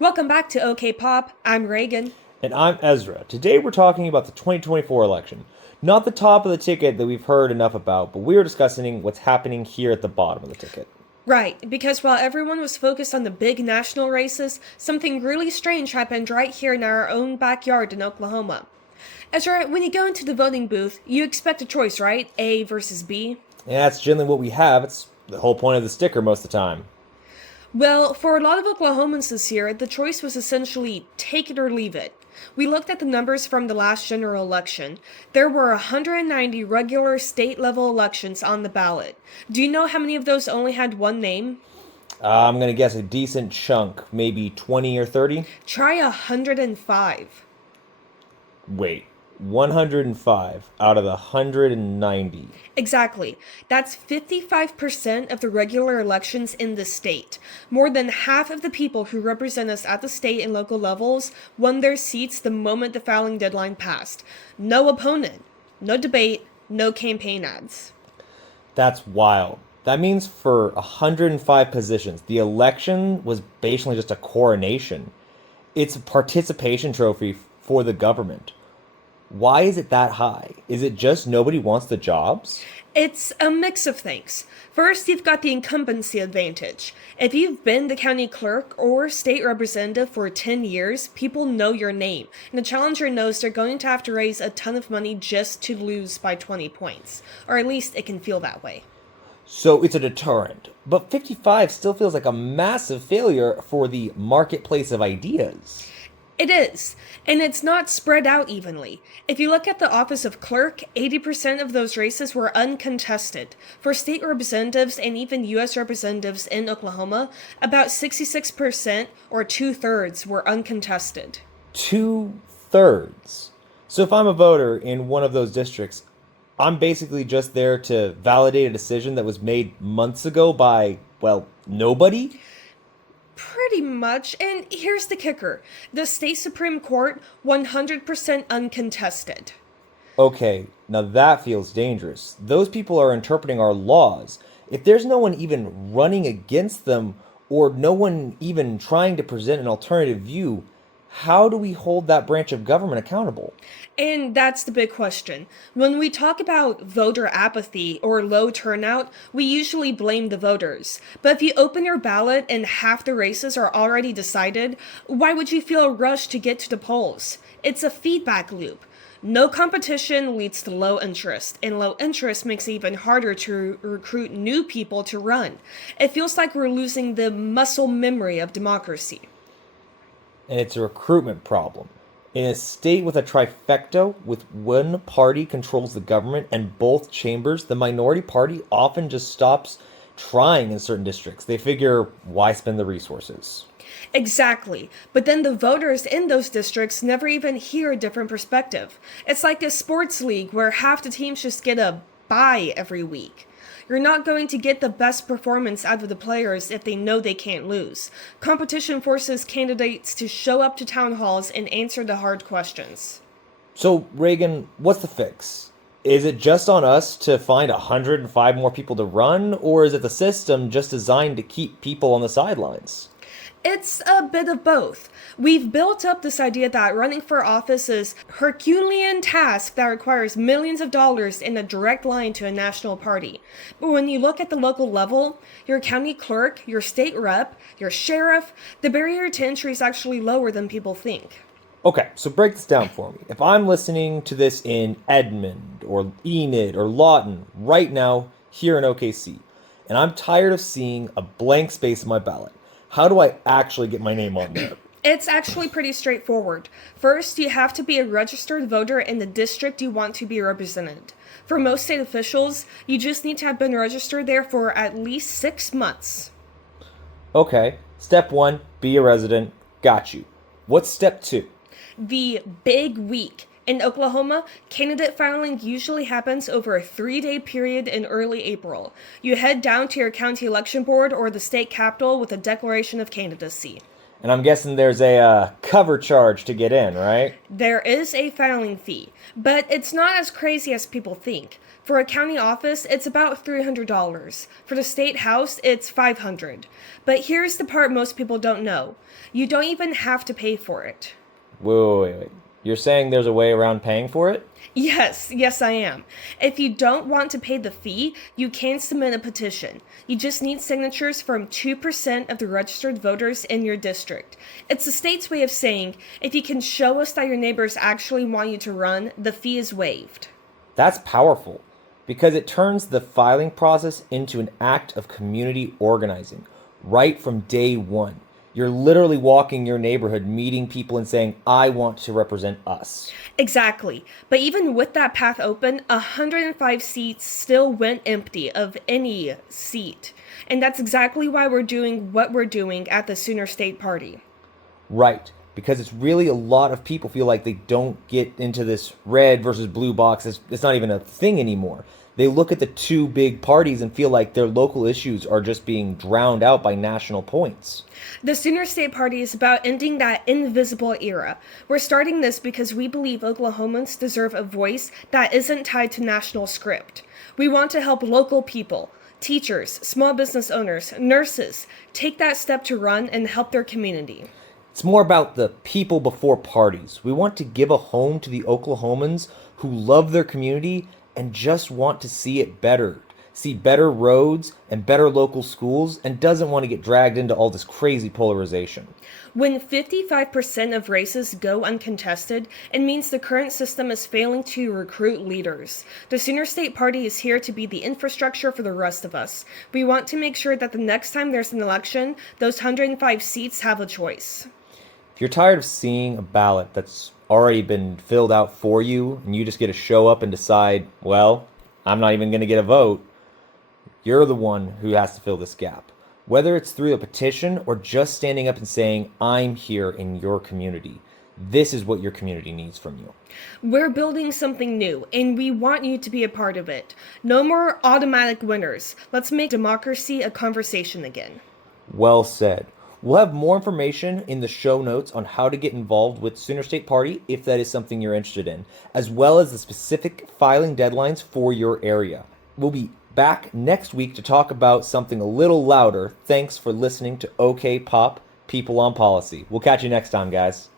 Welcome back to OK Pop. I'm Reagan. And I'm Ezra. Today we're talking about the 2024 election. Not the top of the ticket that we've heard enough about, but we're discussing what's happening here at the bottom of the ticket. Right, because while everyone was focused on the big national races, something really strange happened right here in our own backyard in Oklahoma. Ezra, when you go into the voting booth, you expect a choice, right? A versus B? And that's generally what we have. It's the whole point of the sticker most of the time. Well, for a lot of Oklahomans this year, the choice was essentially take it or leave it. We looked at the numbers from the last general election. There were 190 regular state level elections on the ballot. Do you know how many of those only had one name? I'm going to guess a decent chunk, maybe 20 or 30. Try 105. Wait, 105 out of the 190. Exactly. That's 55% of the regular elections in the state. More than half of the people who represent us at the state and local levels won their seats the moment the filing deadline passed. No opponent, no debate, no campaign ads. That's wild. That means for 105 positions, the election was basically just a coronation. It's a participation trophy for the government. Why is it that high? Is it just nobody wants the jobs? It's a mix of things. First, you've got the incumbency advantage. If you've been the county clerk or state representative for 10 years, people know your name, and the challenger knows they're going to have to raise a ton of money just to lose by 20 points. Or at least it can feel that way. So it's a deterrent. But 55 still feels like a massive failure for the marketplace of ideas. It is, and it's not spread out evenly. If you look at the office of clerk, 80% of those races were uncontested. For state representatives and even U.S. representatives in Oklahoma, about 66% or two-thirds were uncontested. Two-thirds. So if I'm a voter in one of those districts, I'm basically just there to validate a decision that was made months ago by, well, nobody? Pretty much, and here's the kicker. The state Supreme Court, 100% uncontested. Okay, now that feels dangerous. Those people are interpreting our laws. If there's no one even running against them, or no one even trying to present an alternative view, how do we hold that branch of government accountable? And that's the big question. When we talk about voter apathy or low turnout, we usually blame the voters. But if you open your ballot and half the races are already decided, why would you feel rushed to get to the polls? It's a feedback loop. No competition leads to low interest, and low interest makes it even harder to recruit new people to run. It feels like we're losing the muscle memory of democracy. And it's a recruitment problem. In a state with a trifecta, with one party controls the government and both chambers, the minority party often just stops trying in certain districts. They figure, why spend the resources? Exactly. But then the voters in those districts never even hear a different perspective. It's like a sports league where half the teams just get a bye every week. You're not going to get the best performance out of the players if they know they can't lose. Competition forces candidates to show up to town halls and answer the hard questions. So, Reagan, what's the fix? Is it just on us to find 105 more people to run, or is it the system just designed to keep people on the sidelines? It's a bit of both. We've built up this idea that running for office is a Herculean task that requires millions of dollars in a direct line to a national party. But when you look at the local level, your county clerk, your state rep, your sheriff, the barrier to entry is actually lower than people think. Okay, so break this down for me. If I'm listening to this in Edmond or Enid or Lawton right now here in OKC, and I'm tired of seeing a blank space in my ballot, how do I actually get my name on there? It's actually pretty straightforward. First, you have to be a registered voter in the district you want to be represented. For most state officials, you just need to have been registered there for at least 6 months. Okay, step one, be a resident. Got you. What's step two? The big week. In Oklahoma, candidate filing usually happens over a 3-day period in early April. You head down to your county election board or the state capitol with a declaration of candidacy. And I'm guessing there's a cover charge to get in, right? There is a filing fee, but it's not as crazy as people think. For a county office, it's about $300. For the state house, it's $500. But here's the part most people don't know. You don't even have to pay for it. Wait. You're saying there's a way around paying for it? Yes, I am. If you don't want to pay the fee, you can submit a petition. You just need signatures from 2% of the registered voters in your district. It's the state's way of saying, if you can show us that your neighbors actually want you to run, the fee is waived. That's powerful because it turns the filing process into an act of community organizing right from day one. You're literally walking your neighborhood, meeting people and saying, I want to represent us. Exactly. But even with that path open, 105 seats still went empty of any seat. And that's exactly why we're doing what we're doing at the Sooner State Party. Right. Because it's really a lot of people feel like they don't get into this red versus blue box. It's not even a thing anymore. They look at the two big parties and feel like their local issues are just being drowned out by national points. The Sooner State Party is about ending that invisible era. We're starting this because we believe Oklahomans deserve a voice that isn't tied to national script. We want to help local people, teachers, small business owners, nurses, take that step to run and help their community. It's more about the people before parties. We want to give a home to the Oklahomans who love their community and just want to see it better. See better roads and better local schools and doesn't want to get dragged into all this crazy polarization. When 55% of races go uncontested, it means the current system is failing to recruit leaders. The Sooner State Party is here to be the infrastructure for the rest of us. We want to make sure that the next time there's an election, those 105 seats have a choice. If you're tired of seeing a ballot that's already been filled out for you and you just get to show up and decide, well, I'm not even going to get a vote, you're the one who has to fill this gap. Whether it's through a petition or just standing up and saying, I'm here in your community. This is what your community needs from you. We're building something new, and we want you to be a part of it. No more automatic winners. Let's make democracy a conversation again. Well said. We'll have more information in the show notes on how to get involved with Sooner State Party if that is something you're interested in, as well as the specific filing deadlines for your area. We'll be back next week to talk about something a little louder. Thanks for listening to OK Pop, People on Policy. We'll catch you next time, guys.